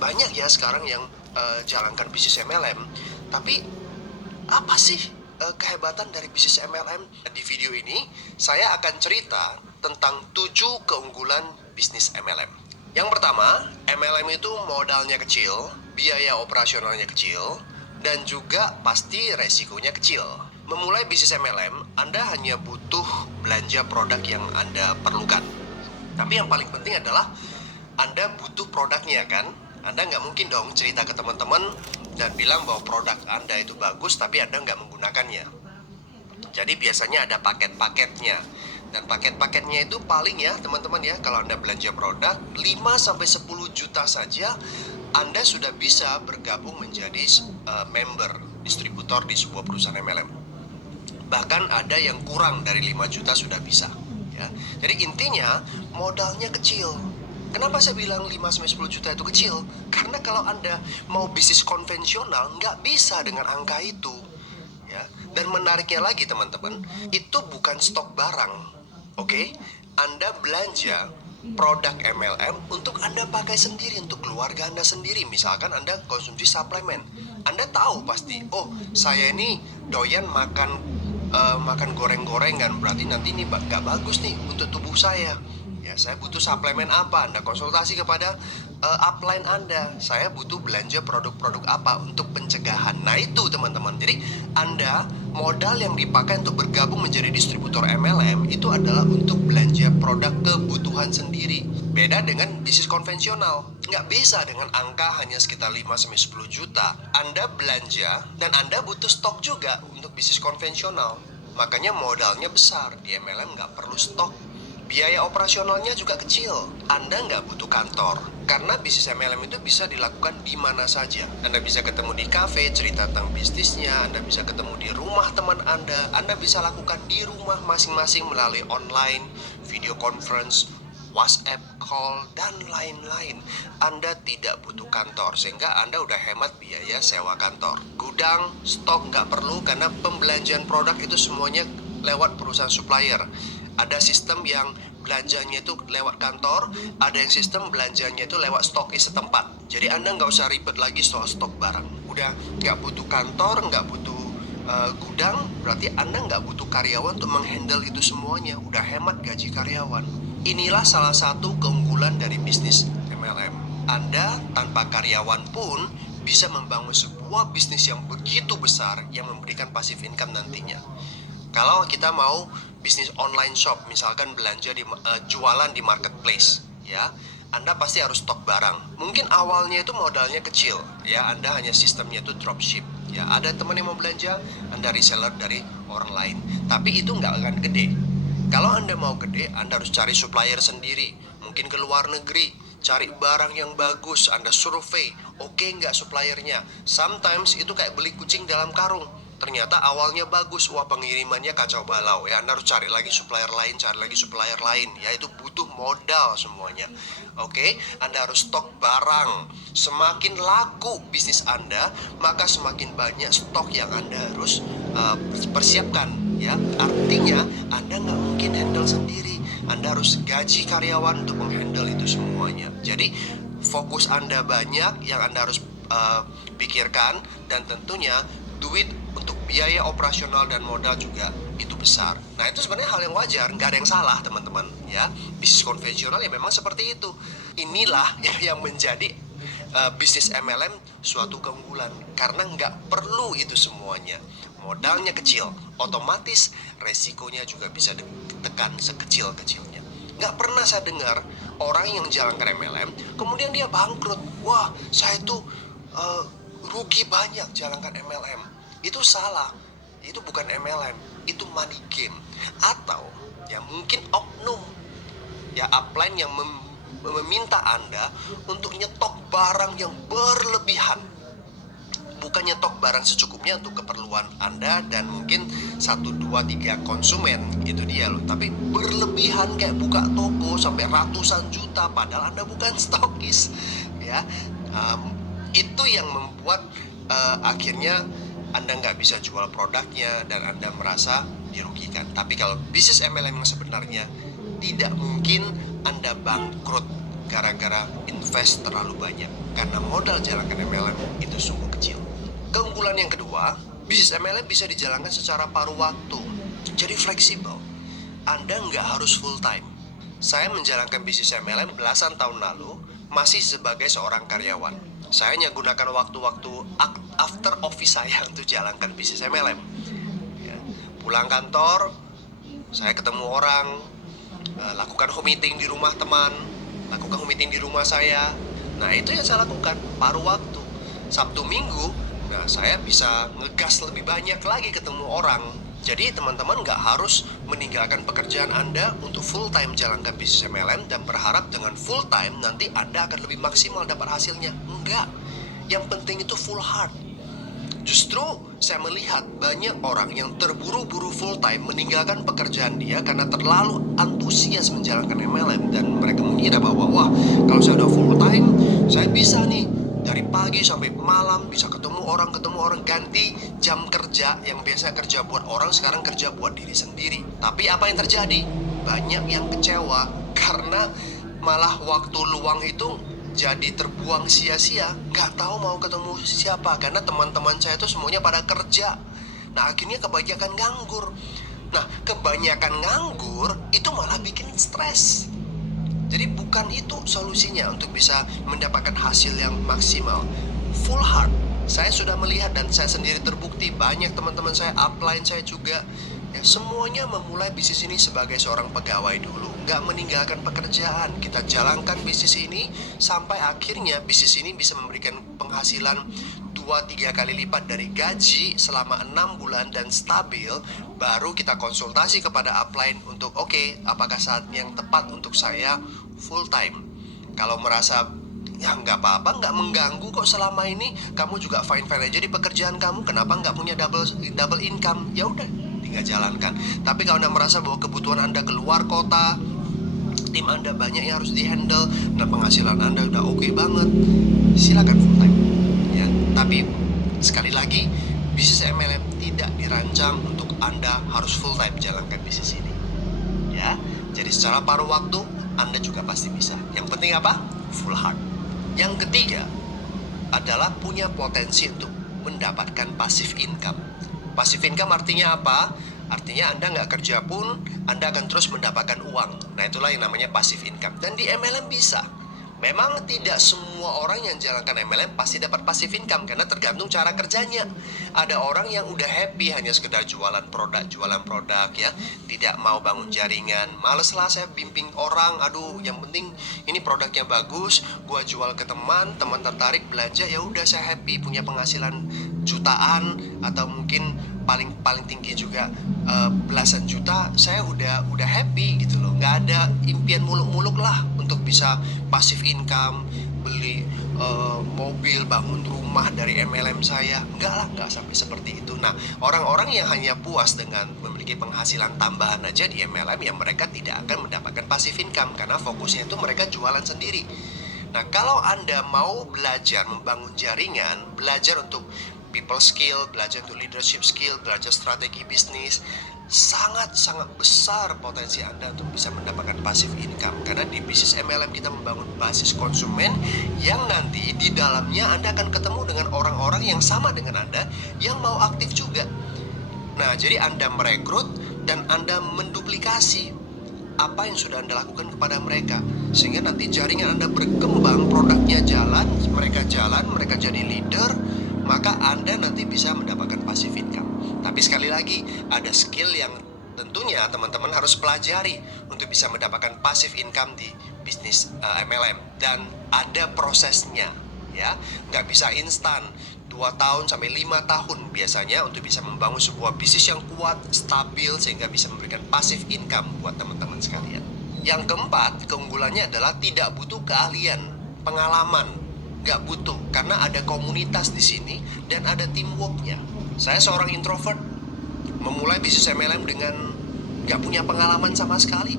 banyak ya sekarang yang jalankan bisnis MLM. Tapi apa sih kehebatan dari bisnis MLM? Di video ini saya akan cerita tentang 7 keunggulan bisnis MLM. Yang pertama, MLM itu modalnya kecil, biaya operasionalnya kecil, dan juga pasti resikonya kecil. Memulai bisnis MLM, Anda hanya butuh belanja produk yang Anda perlukan. Tapi yang paling penting adalah Anda butuh produknya kan? Anda nggak mungkin dong cerita ke teman-teman dan bilang bahwa produk Anda itu bagus tapi Anda nggak menggunakannya. Jadi biasanya ada paket-paketnya. Dan paket-paketnya itu paling ya teman-teman ya, kalau Anda belanja produk 5-10 juta saja Anda sudah bisa bergabung menjadi member, distributor di sebuah perusahaan MLM. Bahkan ada yang kurang dari 5 juta sudah bisa ya. Jadi intinya modalnya kecil. Kenapa saya bilang 5-10 juta itu kecil? Karena kalau Anda mau bisnis konvensional nggak bisa dengan angka itu ya. Dan menariknya lagi teman-teman, itu bukan stok barang. Oke? Anda belanja produk MLM untuk Anda pakai sendiri, untuk keluarga Anda sendiri. Misalkan Anda konsumsi suplemen, Anda tahu pasti, oh saya ini doyan makan goreng-gorengan, berarti nanti ini nggak bagus nih untuk tubuh saya. Ya, saya butuh suplemen apa? Anda konsultasi kepada upline Anda. Saya butuh belanja produk-produk apa untuk pencegahan. Nah itu teman-teman. Jadi Anda modal yang dipakai untuk bergabung menjadi distributor MLM itu adalah untuk belanja produk kebutuhan sendiri. Beda dengan bisnis konvensional. Nggak bisa dengan angka hanya sekitar 5-10 juta. Anda belanja dan Anda butuh stok juga untuk bisnis konvensional. Makanya modalnya besar. Di MLM nggak perlu stok. Biaya operasionalnya juga kecil. Anda nggak butuh kantor. Karena bisnis MLM itu bisa dilakukan di mana saja. Anda bisa ketemu di cafe, cerita tentang bisnisnya. Anda bisa ketemu di rumah teman Anda. Anda bisa lakukan di rumah masing-masing melalui online, video conference, WhatsApp call, dan lain-lain. Anda tidak butuh kantor, sehingga Anda udah hemat biaya sewa kantor. Gudang, stok nggak perlu karena pembelanjaan produk itu semuanya lewat perusahaan supplier. Ada sistem yang belanjanya itu lewat kantor, ada yang sistem belanjanya itu lewat stokis setempat. Jadi Anda nggak usah ribet lagi soal stok barang. Udah nggak butuh kantor, nggak butuh gudang, berarti Anda nggak butuh karyawan untuk menghandle itu semuanya. Udah hemat gaji karyawan. Inilah salah satu keunggulan dari bisnis MLM. Anda tanpa karyawan pun bisa membangun sebuah bisnis yang begitu besar yang memberikan passive income nantinya. Kalau kita mau bisnis online shop, misalkan belanja jualan di marketplace, ya, Anda pasti harus stok barang. Mungkin awalnya itu modalnya kecil, ya, Anda hanya sistemnya itu dropship, ya, ada teman yang mau belanja, Anda reseller dari orang lain. Tapi itu nggak akan gede. Kalau Anda mau gede, Anda harus cari supplier sendiri, mungkin ke luar negeri, cari barang yang bagus, Anda survei, oke nggak suppliernya. Sometimes itu kayak beli kucing dalam karung. Ternyata awalnya bagus, wah pengirimannya kacau balau ya. Anda harus cari lagi supplier lain, ya itu butuh modal semuanya. Oke, Anda harus stok barang. Semakin laku bisnis Anda, maka semakin banyak stok yang Anda harus persiapkan ya. Artinya Anda nggak mungkin handle sendiri. Anda harus gaji karyawan untuk menghandle itu semuanya. Jadi fokus Anda banyak yang Anda harus pikirkan, dan tentunya duit untuk biaya operasional dan modal juga itu besar. Nah itu sebenarnya hal yang wajar, nggak ada yang salah teman-teman ya. Bisnis konvensional ya memang seperti itu. Inilah yang menjadi bisnis MLM suatu keunggulan, karena nggak perlu itu semuanya. Modalnya kecil, otomatis resikonya juga bisa ditekan sekecil-kecilnya. Nggak pernah saya dengar orang yang jalankan MLM kemudian dia bangkrut. Wah saya tuh rugi banyak jalankan MLM. Itu salah. Itu bukan MLM, itu money game. Atau ya mungkin oknum ya, upline yang meminta Anda untuk nyetok barang yang berlebihan. Bukan nyetok barang secukupnya untuk keperluan Anda dan mungkin 1, 2, 3 konsumen, itu dia loh. Tapi berlebihan kayak buka toko sampai ratusan juta padahal Anda bukan stokis ya. Itu yang membuat akhirnya Anda nggak bisa jual produknya dan Anda merasa dirugikan. Tapi kalau bisnis MLM yang sebenarnya, tidak mungkin Anda bangkrut gara-gara invest terlalu banyak. Karena modal jalankan MLM itu sungguh kecil. Keunggulan yang kedua, bisnis MLM bisa dijalankan secara paruh waktu. Jadi fleksibel. Anda nggak harus full time. Saya menjalankan bisnis MLM belasan tahun lalu, masih sebagai seorang karyawan. Saya hanya gunakan waktu-waktu after office saya untuk jalankan bisnis MLM. Ya. Pulang kantor, saya ketemu orang, lakukan home meeting di rumah teman, lakukan home meeting di rumah saya. Nah, itu yang saya lakukan, paruh waktu. Sabtu Minggu, nah saya bisa ngegas lebih banyak lagi ketemu orang. Jadi teman-teman nggak harus meninggalkan pekerjaan Anda untuk full time jalankan bisnis MLM dan berharap dengan full time nanti Anda akan lebih maksimal dapat hasilnya. Enggak. Yang penting itu full heart. Justru saya melihat banyak orang yang terburu-buru full time meninggalkan pekerjaan dia karena terlalu antusias menjalankan MLM, dan mereka mengira bahwa wah, kalau saya udah full time saya bisa nih dari pagi sampai malam bisa ketemu orang, ganti jam kerja yang biasa kerja buat orang sekarang kerja buat diri sendiri. Tapi apa yang terjadi? Banyak yang kecewa karena malah waktu luang itu jadi terbuang sia-sia, nggak tahu mau ketemu siapa karena teman-teman saya itu semuanya pada kerja. Nah, akhirnya kebanyakan nganggur. Nah, kebanyakan nganggur itu malah bikin stres. Jadi bukan itu solusinya untuk bisa mendapatkan hasil yang maksimal. Full heart. Saya sudah melihat dan saya sendiri terbukti, banyak teman-teman saya, upline saya juga, ya, semuanya memulai bisnis ini sebagai seorang pegawai dulu, nggak meninggalkan pekerjaan. Kita jalankan bisnis ini sampai akhirnya bisnis ini bisa memberikan penghasilan 2-3 kali lipat dari gaji selama 6 bulan dan stabil. Baru kita konsultasi kepada upline untuk oke, apakah saat yang tepat untuk saya full time. Kalau merasa ya nggak apa-apa, nggak mengganggu kok selama ini, kamu juga fine-fine aja di pekerjaan kamu, kenapa nggak punya double income, ya udah tinggal jalankan. Tapi kalau Anda merasa bahwa kebutuhan Anda keluar kota, tim Anda banyak yang harus dihandle, dan penghasilan Anda udah oke banget, silakan full time. Ya, tapi sekali lagi, bisnis MLM tidak dirancang untuk Anda harus full time jalankan bisnis ini. Ya, jadi secara paruh waktu Anda juga pasti bisa. Yang penting apa? Full heart. Yang ketiga adalah punya potensi untuk mendapatkan passive income. Passive income artinya apa? Artinya Anda nggak kerja pun, Anda akan terus mendapatkan uang. Nah, itulah yang namanya passive income. Dan di MLM bisa. Memang tidak semua orang yang jalankan MLM pasti dapat passive income karena tergantung cara kerjanya. Ada orang yang udah happy hanya sekedar jualan produk ya, tidak mau bangun jaringan. Males lah saya bimbing orang, aduh yang penting ini produknya bagus, gua jual ke teman tertarik belanja, ya udah saya happy punya penghasilan jutaan atau mungkin paling tinggi juga belasan juta, saya udah happy gitu loh. Nggak ada impian muluk-muluk lah untuk bisa passive income, beli mobil, bangun rumah dari MLM saya. Enggak lah, nggak sampai seperti itu. Nah, orang-orang yang hanya puas dengan memiliki penghasilan tambahan aja di MLM, ya mereka tidak akan mendapatkan passive income karena fokusnya itu mereka jualan sendiri. Nah, kalau Anda mau belajar membangun jaringan, belajar untuk people skill, belajar untuk leadership skill, belajar strategi bisnis, sangat-sangat besar potensi Anda untuk bisa mendapatkan passive income. Karena di bisnis MLM kita membangun basis konsumen yang nanti di dalamnya Anda akan ketemu dengan orang-orang yang sama dengan Anda yang mau aktif juga. Nah, jadi Anda merekrut dan Anda menduplikasi apa yang sudah Anda lakukan kepada mereka, sehingga nanti jaringan Anda berkembang, produknya jalan, mereka jadi leader, maka Anda nanti bisa mendapatkan passive income. Tapi sekali lagi, ada skill yang tentunya teman-teman harus pelajari untuk bisa mendapatkan passive income di bisnis MLM, dan ada prosesnya ya, nggak bisa instan. 2 tahun sampai 5 tahun biasanya untuk bisa membangun sebuah bisnis yang kuat, stabil, sehingga bisa memberikan passive income buat teman-teman sekalian. Yang keempat, keunggulannya adalah tidak butuh keahlian, pengalaman, nggak butuh, karena ada komunitas di sini dan ada teamworknya. Saya seorang introvert, memulai bisnis MLM dengan nggak punya pengalaman sama sekali,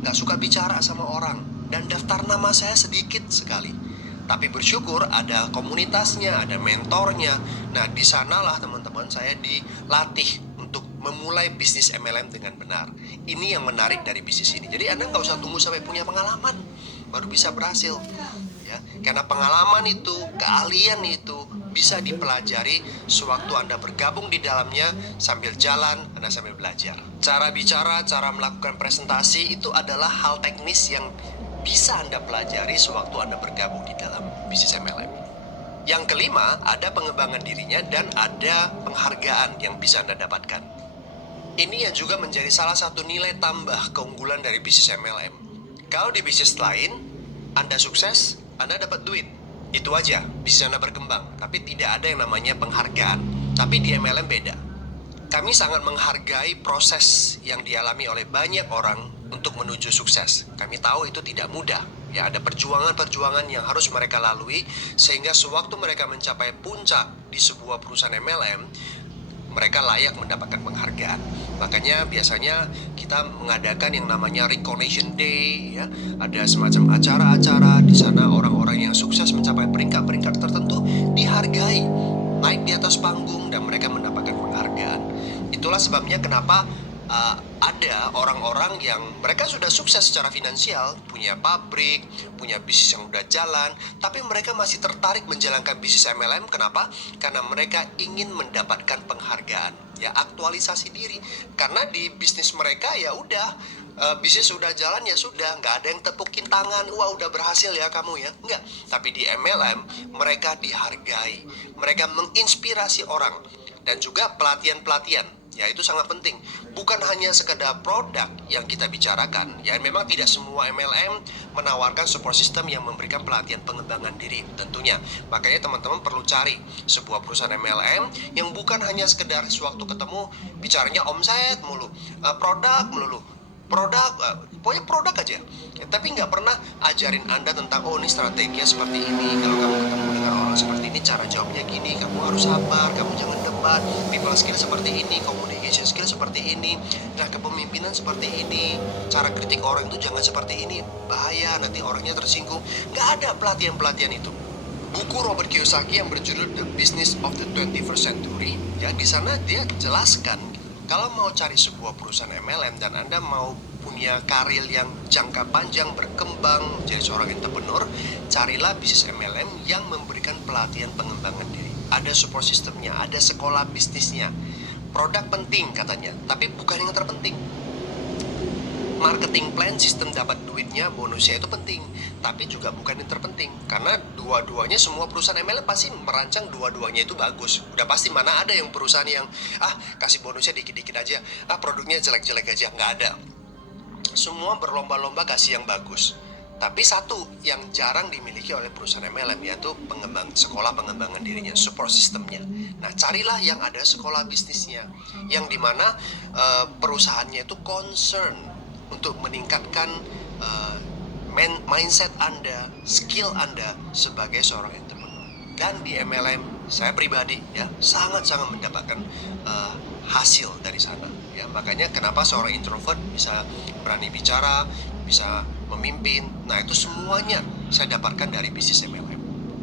nggak suka bicara sama orang, dan daftar nama saya sedikit sekali. Tapi bersyukur ada komunitasnya, ada mentornya. Nah, di sanalah teman-teman saya dilatih untuk memulai bisnis MLM dengan benar. Ini yang menarik dari bisnis ini. Jadi Anda nggak usah tunggu sampai punya pengalaman. baru bisa berhasil. Ya, karena pengalaman itu, keahlian itu bisa dipelajari sewaktu Anda bergabung di dalamnya sambil jalan, Anda sambil belajar. Cara bicara, cara melakukan presentasi itu adalah hal teknis yang bisa Anda pelajari sewaktu Anda bergabung di dalam bisnis MLM. Yang kelima, ada pengembangan dirinya dan ada penghargaan yang bisa Anda dapatkan. Ini yang juga menjadi salah satu nilai tambah keunggulan dari bisnis MLM. Kalau di bisnis lain, Anda sukses, Anda dapat duit. Itu aja, bisnis Anda berkembang. Tapi tidak ada yang namanya penghargaan. Tapi di MLM beda. Kami sangat menghargai proses yang dialami oleh banyak orang untuk menuju sukses. Kami tahu itu tidak mudah. Ya, ada perjuangan-perjuangan yang harus mereka lalui sehingga sewaktu mereka mencapai puncak di sebuah perusahaan MLM, mereka layak mendapatkan penghargaan. Makanya biasanya kita mengadakan yang namanya Recognition Day, ya. Ada semacam acara-acara di sana orang-orang yang sukses mencapai peringkat-peringkat tertentu dihargai, naik di atas panggung dan mereka mendapatkan penghargaan. Itulah sebabnya kenapa ada orang-orang yang mereka sudah sukses secara finansial, punya pabrik, punya bisnis yang udah jalan, tapi mereka masih tertarik menjalankan bisnis MLM. Kenapa? Karena mereka ingin mendapatkan penghargaan, ya, aktualisasi diri. Karena di bisnis mereka ya udah, bisnis sudah jalan ya sudah, nggak ada yang tepukin tangan, wah udah berhasil ya kamu ya, nggak. Tapi di MLM mereka dihargai, mereka menginspirasi orang dan juga pelatihan-pelatihan. Ya, itu sangat penting. Bukan hanya sekedar produk yang kita bicarakan. Ya, memang tidak semua MLM menawarkan support system yang memberikan pelatihan pengembangan diri tentunya. Makanya teman-teman perlu cari sebuah perusahaan MLM yang bukan hanya sekedar sewaktu ketemu bicaranya omset mulu, produk melulu. Pokoknya produk aja. Ya, tapi nggak pernah ajarin Anda tentang, oh ini strateginya seperti ini, kalau kamu ketemu dengan orang seperti ini cara jawabnya gini, kamu harus sabar, kamu jangan debat, people skill seperti ini, communication skill seperti ini, nah kepemimpinan seperti ini, cara kritik orang itu jangan seperti ini, bahaya nanti orangnya tersinggung. Nggak ada pelatihan-pelatihan itu. Buku Robert Kiyosaki yang berjudul The Business of the 21st Century, ya di sana dia jelaskan kalau mau cari sebuah perusahaan MLM dan Anda mau punya karir yang jangka panjang, berkembang, jadi seorang entrepreneur, carilah bisnis MLM yang memberikan pelatihan pengembangan diri. Ada support systemnya, ada sekolah bisnisnya. Produk penting katanya, tapi bukan yang terpenting. Marketing plan, sistem dapat duitnya, bonusnya itu penting, tapi juga bukan yang terpenting. Karena dua-duanya, semua perusahaan MLM pasti merancang dua-duanya itu bagus. Udah pasti, mana ada yang perusahaan yang kasih bonusnya dikit-dikit aja, produknya jelek-jelek aja, nggak ada. Semua berlomba-lomba kasih yang bagus. Tapi satu yang jarang dimiliki oleh perusahaan MLM yaitu sekolah pengembangan dirinya, support systemnya. Nah, carilah yang ada sekolah bisnisnya, yang dimana perusahaannya itu concern untuk meningkatkan mindset Anda, skill Anda sebagai seorang entrepreneur. Dan di MLM, saya pribadi ya sangat-sangat mendapatkan hasil dari sana. Ya, makanya kenapa seorang introvert bisa berani bicara, bisa memimpin. Nah, itu semuanya saya dapatkan dari bisnis MLM.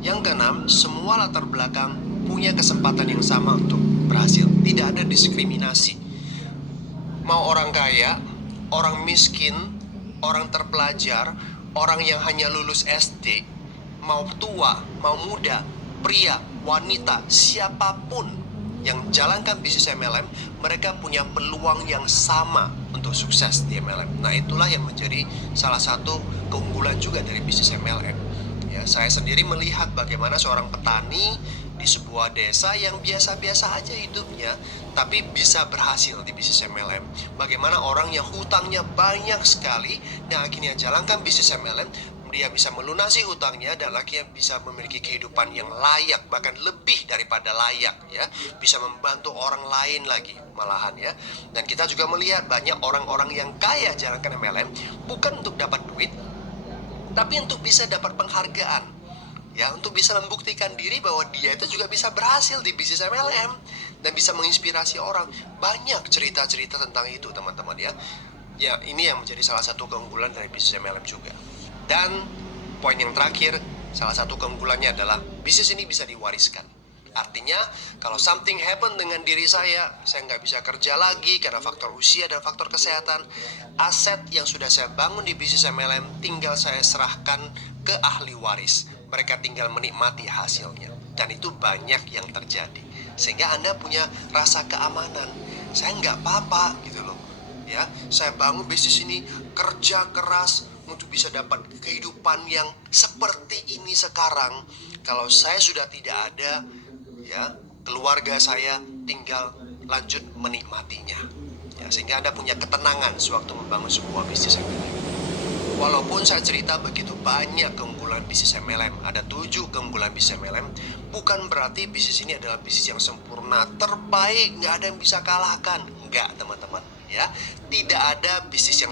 Yang keenam, semua latar belakang punya kesempatan yang sama untuk berhasil. Tidak ada diskriminasi. Mau orang kaya, orang miskin, orang terpelajar, orang yang hanya lulus SD, mau tua, mau muda, pria, wanita, siapapun yang jalankan bisnis MLM, mereka punya peluang yang sama untuk sukses di MLM. Nah, itulah yang menjadi salah satu keunggulan juga dari bisnis MLM. Ya, saya sendiri melihat bagaimana seorang petani di sebuah desa yang biasa-biasa aja hidupnya, tapi bisa berhasil di bisnis MLM. Bagaimana orang yang hutangnya banyak sekali dan akhirnya jalankan bisnis MLM, dia bisa melunasi hutangnya dan akhirnya bisa memiliki kehidupan yang layak, bahkan lebih daripada layak, ya. Bisa membantu orang lain lagi malahan, ya. Dan kita juga melihat banyak orang-orang yang kaya jalankan MLM bukan untuk dapat duit, tapi untuk bisa dapat penghargaan. Ya, untuk bisa membuktikan diri bahwa dia itu juga bisa berhasil di bisnis MLM dan bisa menginspirasi orang. Banyak cerita-cerita tentang itu, teman-teman, ya. Ya, ini yang menjadi salah satu keunggulan dari bisnis MLM juga. Dan poin yang terakhir, salah satu keunggulannya adalah bisnis ini bisa diwariskan. Artinya, kalau something happen dengan diri saya nggak bisa kerja lagi karena faktor usia dan faktor kesehatan. Aset yang sudah saya bangun di bisnis MLM tinggal saya serahkan ke ahli waris. Mereka tinggal menikmati hasilnya. Dan itu banyak yang terjadi. Sehingga Anda punya rasa keamanan. Saya nggak apa-apa gitu loh. Ya, saya bangun bisnis ini kerja keras untuk bisa dapat kehidupan yang seperti ini sekarang. Kalau saya sudah tidak ada, ya, keluarga saya tinggal lanjut menikmatinya. Ya, sehingga Anda punya ketenangan sewaktu membangun sebuah bisnis MLM. Walaupun saya cerita begitu banyak keunggulan bisnis MLM, ada 7 keunggulan bisnis MLM, bukan berarti bisnis ini adalah bisnis yang sempurna, terbaik, nggak ada yang bisa kalahkan. Nggak, teman-teman. Ya, tidak ada bisnis yang